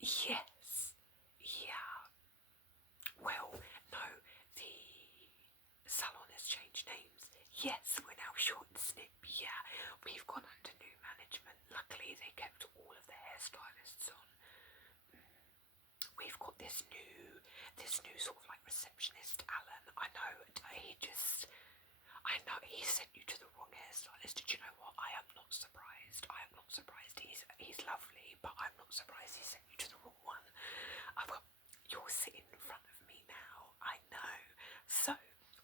Yes. Yeah. Well, no, the salon has changed names. Yes, we're now Short and Snip. Yeah, we've gone under new management. Luckily, they kept all of the hairstylists on. We've got this new sort of like receptionist, Alan. I know he sent you to the wrong hairstylist. Did you know what? I am not surprised. He's lovely, but I'm not surprised he sent you to the wrong one. You're sitting in front of me now. I know. So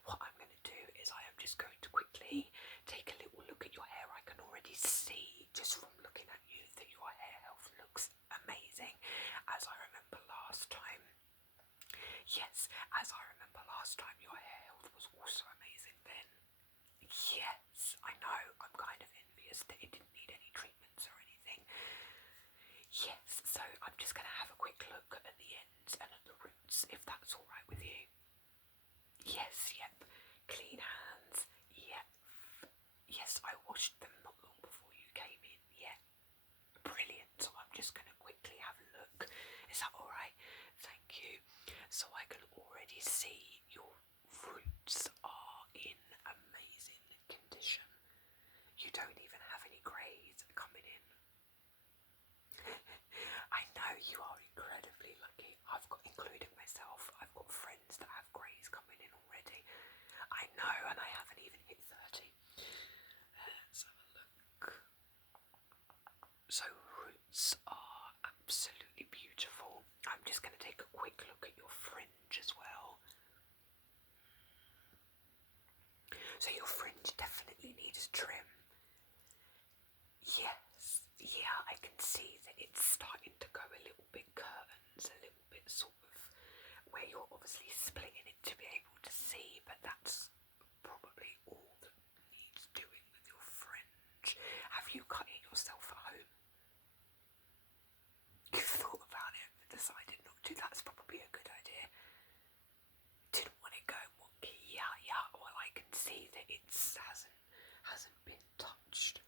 what I'm going to do is I am just going to quickly take a little look at your hair. I can already see just from looking at you that your hair health looks amazing. As I remember last time. Yes, as I remember last time, your hair health was also amazing then. Yes, I know. I'm kind of envious that it didn't need any treatments or anything. Yes, so I'm just going to have a quick look at the ends and at the roots, if that's alright with you. Yes, yep. Clean hands. Yep. Yes, I washed them not long before you came in. Yeah. Brilliant. So I'm just going to quickly have a look. Is that alright? Thank you. So I can already see your roots are in amazing condition. You don't even have any greys coming in. I know you are incredibly lucky. Including myself, I've got friends that have greys coming in already. I know, and I haven't even hit 30. Let's have a look. So roots are absolutely beautiful. I'm just going to take a quick look at your fringe as well. So your fringe definitely needs trim. Yes, yeah, I can see that it's starting to go a little bit curtains, a little bit sort of where you're obviously splitting it to be able to see, but that's probably all that needs doing with your fringe. Have you cut it yourself at home? You've thought about it but decided not to. That's probably a good idea. Didn't want it going wonky. Yeah, well I can see that it hasn't been touched.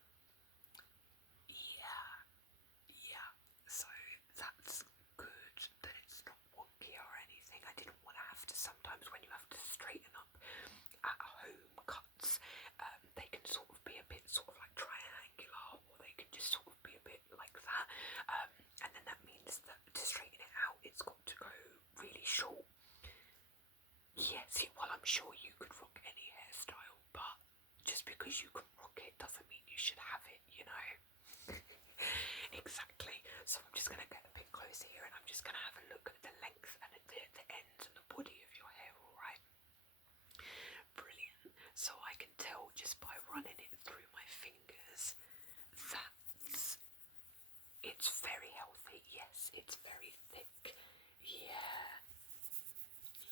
Yeah, so that's good that it's not wonky or anything. I didn't want to have to, sometimes when you have to straighten up at home cuts, they can sort of be a bit sort of like triangular, or they can just sort of be a bit like that, and then that means that to straighten it out it's got to go really short. Yes, well I'm sure you could rock any hairstyle, but just because you can rock it doesn't mean you should have it, you know. Exactly. So I'm just going to get a bit closer here and I'm just going to have a look at the length and at the ends and the body of your hair, alright? Brilliant. So I can tell just by running it through my fingers that it's very healthy. Yes, it's very thick. Yeah.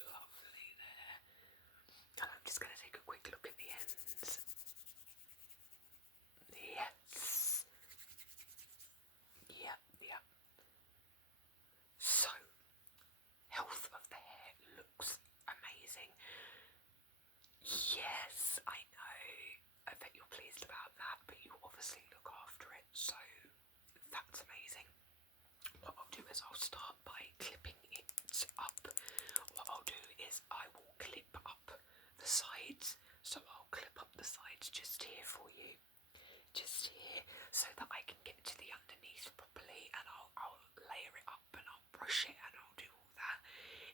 Lovely there. And I'm just going to take a quick look at the ends. Yes. Yep. So, health of the hair looks amazing. Yes, I know. I bet you're pleased about that, but you obviously look after it, so that's amazing. What I'll do is I'll start by clipping it up. What I'll do is I will clip up the sides. So I'll clip up the sides just here for you. Just here, so that I can get to the underneath properly, and I'll layer it up and I'll brush it and I'll do all that.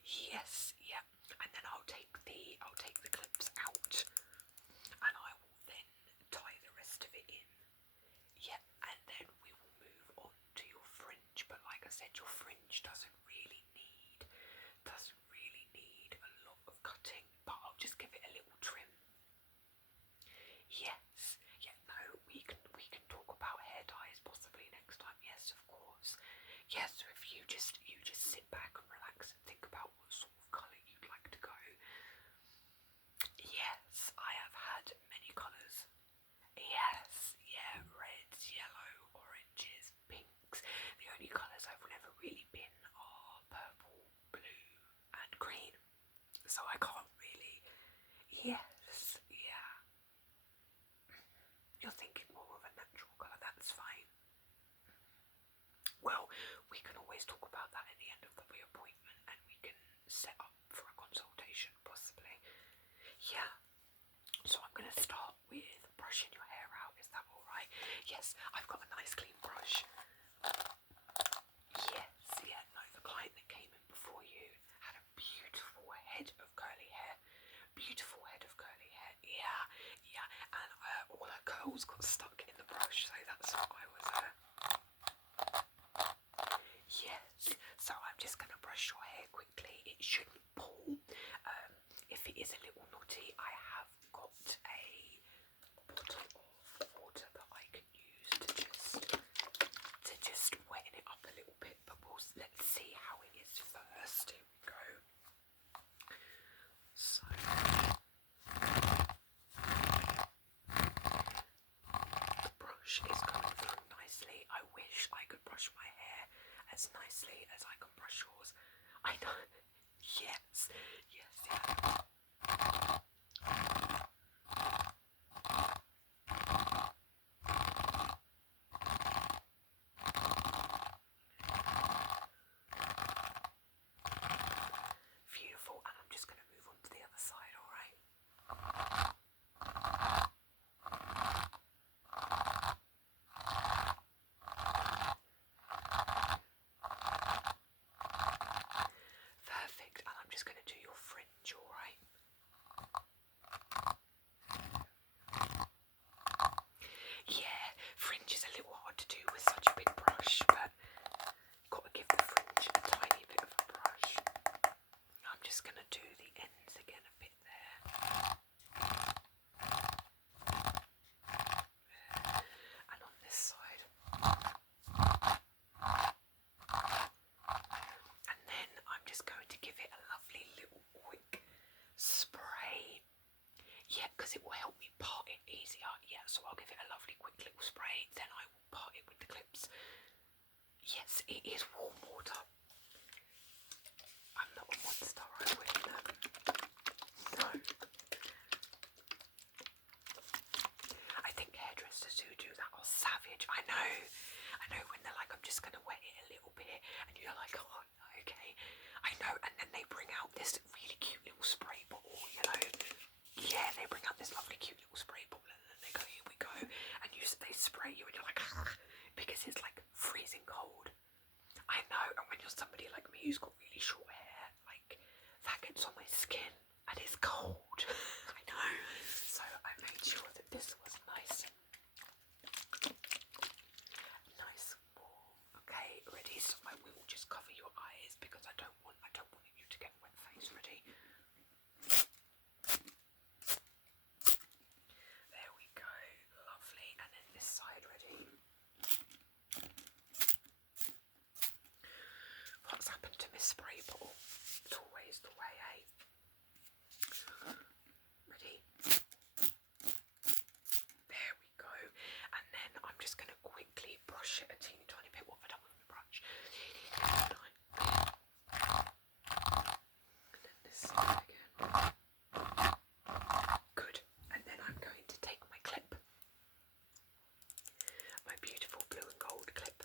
Yes, yeah. And then I'll take the clips out and I will then tie the rest of it in. Yeah, and then we will move on to your fringe. But like I said, your fringe doesn't really need a lot of cutting, but I'll just give it a little trim. Yes, yeah, no, we can talk about hair dyes possibly next time. Yes, of course. Yes, so if you just sit back and relax and think about what sort of colour you'd like to go. Yes, I have had many colours. Yes, yeah, reds, yellow, oranges, pinks. The only colours I've never really been are curls got stuck in the brush, so that's what I was. Yes. So I'm just gonna brush your hair quickly. It shouldn't pull. If it is a little knotty, I have got a bottle of water that I can use to just wetten it up a little bit. But let's see how it is first. Here we go. So the brush is going through nicely. I wish I could brush my hair as nicely as I can brush yours. I know. Yes. Yes. Yeah. Beautiful, and I'm just going to move on to the other side, alright? Perfect, and I'm just going to do your fringe, alright? Yeah, fringe is a little hard to do with such a big brush, but got to give the fringe a tiny bit of a brush. I'm just going to do the ends again a bit there. And on this side. And then I'm just going to give it a lovely little quick spray. Yeah, because it will help me part it easier. Yeah, so I'll give it a lovely quick little spray, then I will part it with the clips. Yes, it is warm water. I'm not a monster, I wouldn't know. No. I think hairdressers who do that are savage. I know when they're like, I'm just going to wet it a little bit, and you're like, oh, okay. I know, and then they bring out this really cute little spray bottle, you know. Yeah, they bring out this lovely cute little spray bottle, and then they go, here we go, and they spray you, and you're like, because it's like freezing cold. I know, and when you're somebody like me who's got really short hair, like, that gets on my skin, and it's cold. I know. So I made sure that this was nice and warm. Okay, ready? So I will just cover your eyes because I don't want you to get wet face. Ready? There we go. Lovely. And then this side, ready? What's happened to my spray bottle? It's always the way, eh? Ready? There we go. And then I'm just going to quickly brush it a teeny tiny bit. What have I done with my brush? And then this side again. Good. And then I'm going to take my clip. My beautiful blue and gold clip.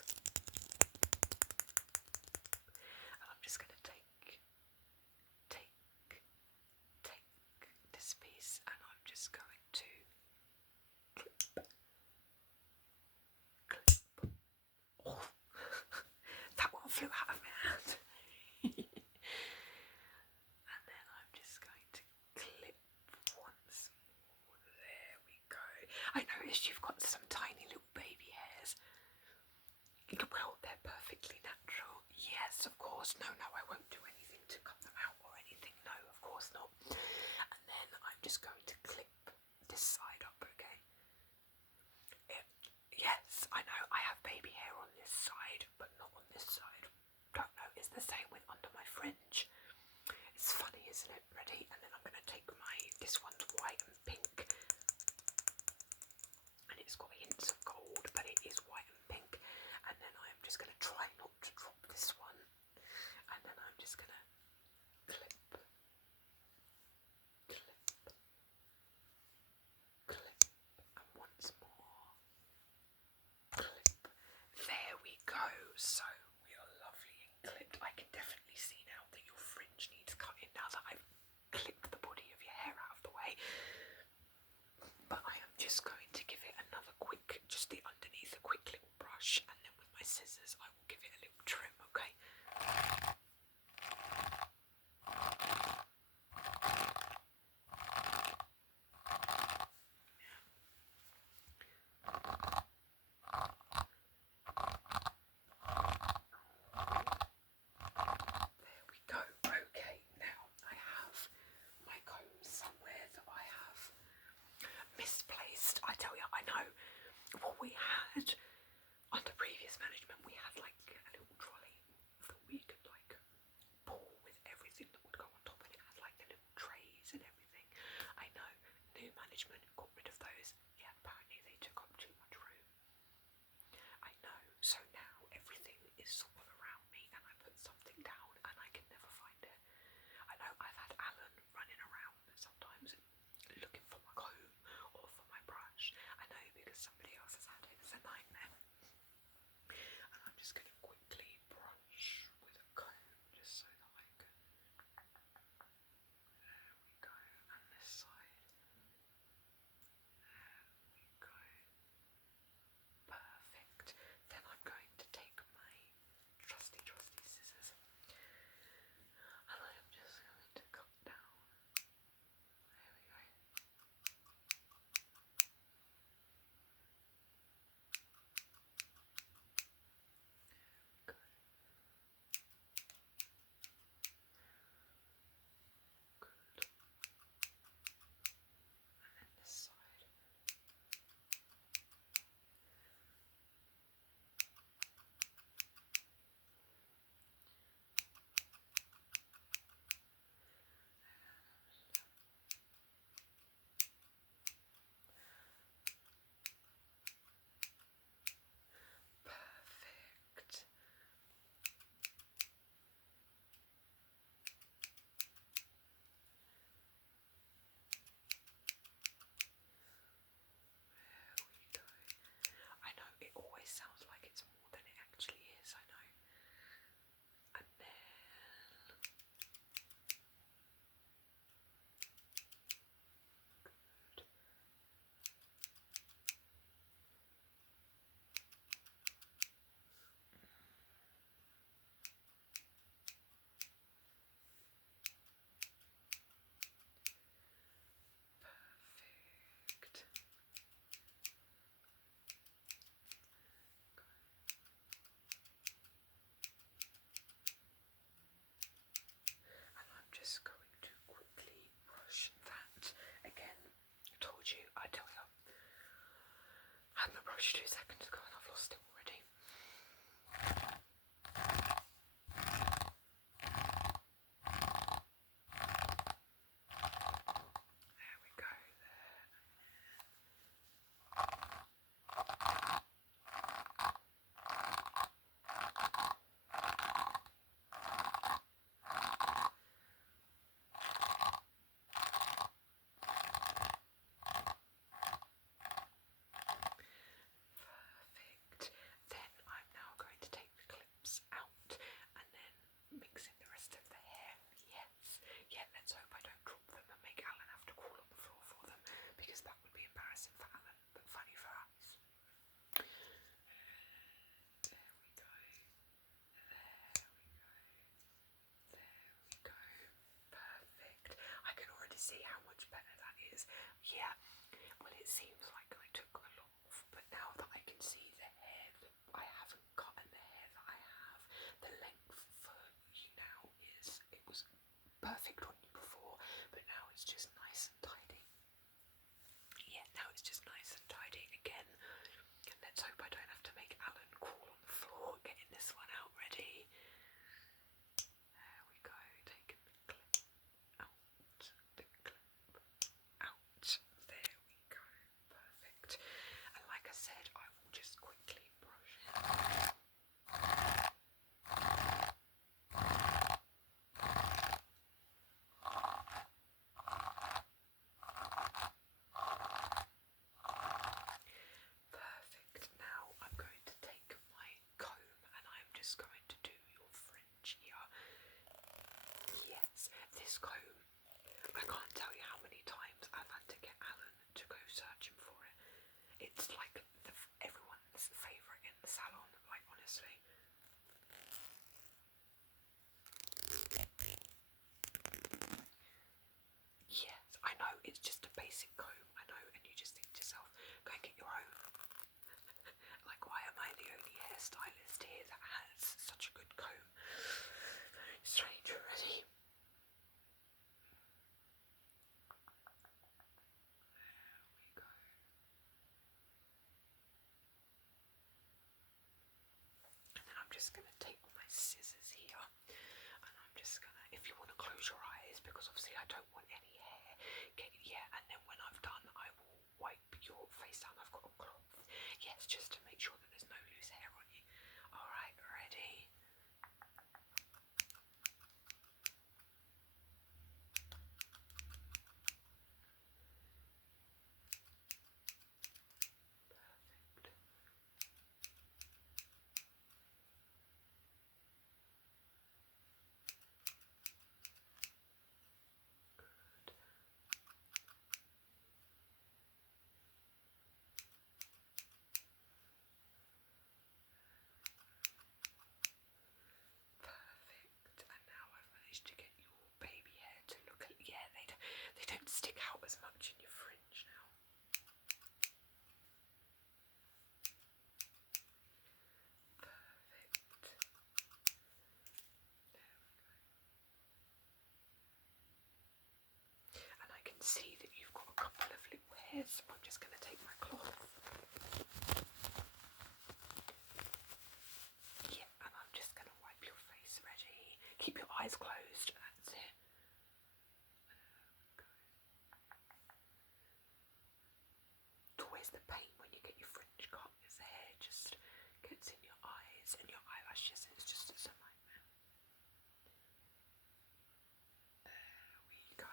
And I'm just going to take this piece, and I'm just going to clip. Oh, that one flew out of my hand. And then I'm just going to clip once more. There we go. I noticed you've got some tiny little baby hairs. Well, they're perfectly natural. Yes, of course. No, I won't do anything to cut them out or anything. No, of course not. And then I'm just going to clip this side up, okay? Yes, I know I have baby hair on this side, but not on this side. Don't know, it's the same with under my fringe. It's funny, isn't it? Ready? And then I'm going to take this one's white and pink. And it's got hints of gold, but it is white and pink. And then I'm just going to try not to drop this one. And then somebody else has had it. It's a nightmare. And I'm just going to quickly brush with a comb just so that I can. There we go. And this side. There we go. Perfect. Then I'm going to take my trusty scissors and I am just going to cut down. There we go. Good. Good. And then this side. Perfect. There we go. I know it always sounds like it's more than it actually is, I know. And then good. Perfect. And I'm just going to quickly brush that. Again, I told you, I tell you, I had my brush 2 seconds ago and I've lost it already. There we go, there. Perfect. Then I'm now going to take the clips out and then mix in the rest of the hair. Yes. Yeah, let's hope I don't drop them and make Alan have to crawl on the floor for them, because that would be embarrassing for Alan, but funny for us. There we go. There we go. Perfect. I can already see how much better that is. Yeah. Well, it seems like I took a lot off, but now that I can see the hair that I haven't cut and the hair that I have, the length for you now it was perfect on you before, but now it's just nice and tidy. Yeah, now it's just nice and tidy again. Let's hope I don't have to make Alan crawl on the floor getting this one out ready. There we go, taking the clip out, the clip out. There we go, perfect. And like I said, I will just quickly brush it. Perfect. Now I'm going to take my comb and I'm just going to do your fringe here. Yes, this comb, I can't tell you how many times I've had to get Alan to go searching for it. It's like everyone's favourite in the salon, like honestly. Yes, I know, it's just a basic comb, I know, and you just think to yourself, go and get your own. Like, why am I the only hairstylist here that has such a good comb? Very strange already. There we go. And then I'm just going to take my scissors here, and I'm just going to, if you want to close your eyes, because obviously I don't want any hair, and then when I've done, I will wipe your face down. I've got a cloth. Yes, just to make sure that there's no loose hair on you. Alright, ready? see that you've got a couple of little hairs, so I'm just going to take my cloth. Yeah, and I'm just going to wipe your face. Ready? Keep your eyes closed. That's it. It's always the pain when you get your fringe cut, is the hair just gets in your eyes and your eyelashes, and it's just a nightmare. There we go.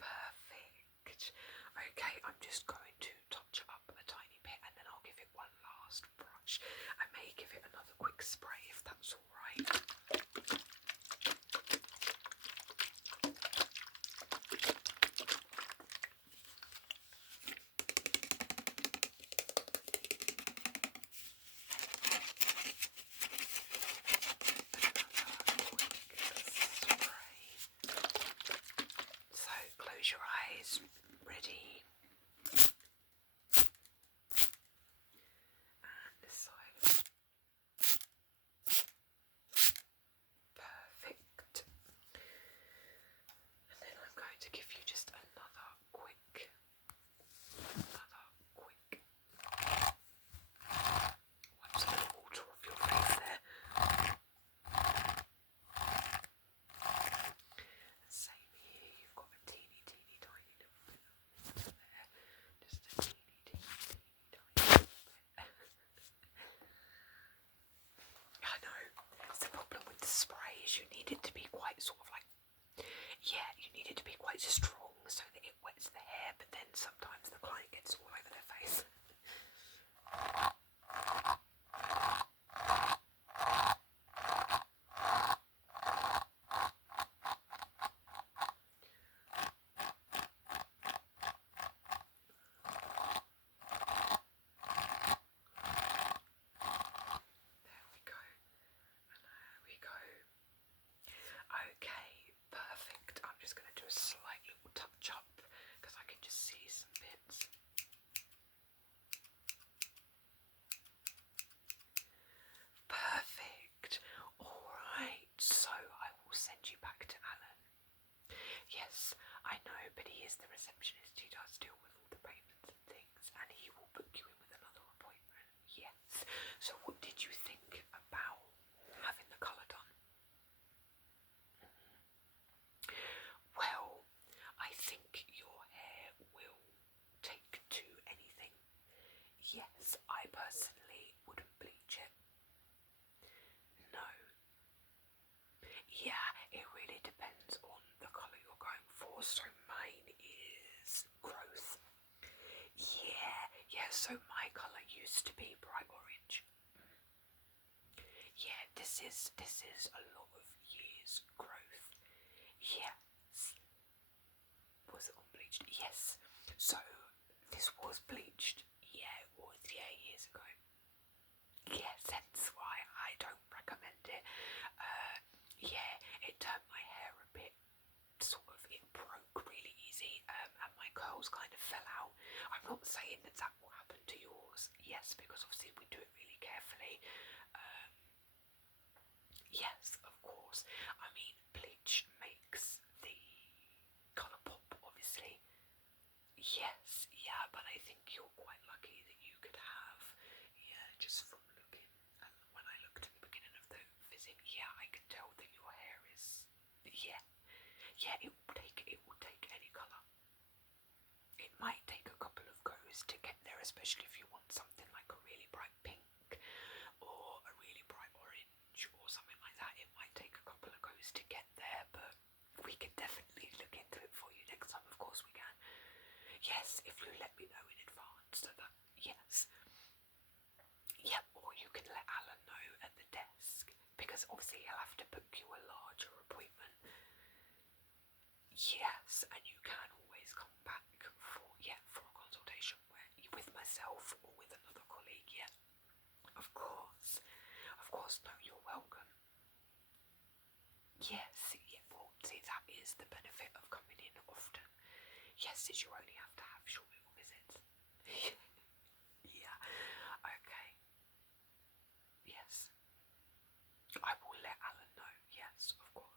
Perfect. Okay, I'm just going to touch it up a tiny bit and then I'll give it one last brush. I may give it another quick spray if that's alright. So close your eyes. Ready? And this side. Perfect. And then I'm going to give you just another quick wipe some of the water off your face there. Same here, you've got a teeny tiny little bit there. Just a teeny tiny bit. I know, it's the problem with the spray is you need it to be quite sort of like, yeah, you need it to be quite strong so that it wets the hair, but then sometimes the client gets all over their face. There we go. Okay, perfect. I'm just going to do a slight little touch up because I can just see some bits. Perfect. Alright, so I will send you back to Alan. Yes, I know, but he is the receptionist. He does deal with all the payments and things, and he will book you in with another appointment. Yes. So what did you think about having the colour done? Well, I think your hair will take to anything. Yes, I personally wouldn't bleach it. No. Yeah, it really depends on the colour you're going for. So mine is growth. Yeah, so my colour used to be bright orange. Yeah, this is a lot of years growth. Yes. Was it unbleached? Yes. So this was bleached. Yeah, it was. Yeah, years ago. Yes, that's why I don't recommend it. Yeah, it turned my hair a bit sort of, it broke really easy, and my curls kind of fell out. I'm not saying that will happen to yours. Yes, because obviously we do it really carefully. Yes, of course. I mean, bleach makes the colour pop, obviously. Yes, yeah, but I think you're quite lucky that you could have, yeah, just from looking, when I looked at the beginning of the visit, yeah, I can tell that your hair is, yeah, it will take any colour. It might take a couple of goes to get there, especially if you want something like a really bright pink or a really bright orange or something like that. It might take a couple of goes to get there, but we can definitely look into it for you next time. Of course we can. Yes, if you let me know in advance, so that, yes. Yeah, or you can let Alan know at the desk, because obviously he'll have to book you a larger appointment. Yes, and you can always come back for a consultation with myself or with another colleague. Yeah, of course, no, you're welcome. Yes, yeah, well, see, that is the benefit of coming in often. Yes, is you only have to have short little visits. Yeah, okay. Yes, I will let Alan know. Yes, of course.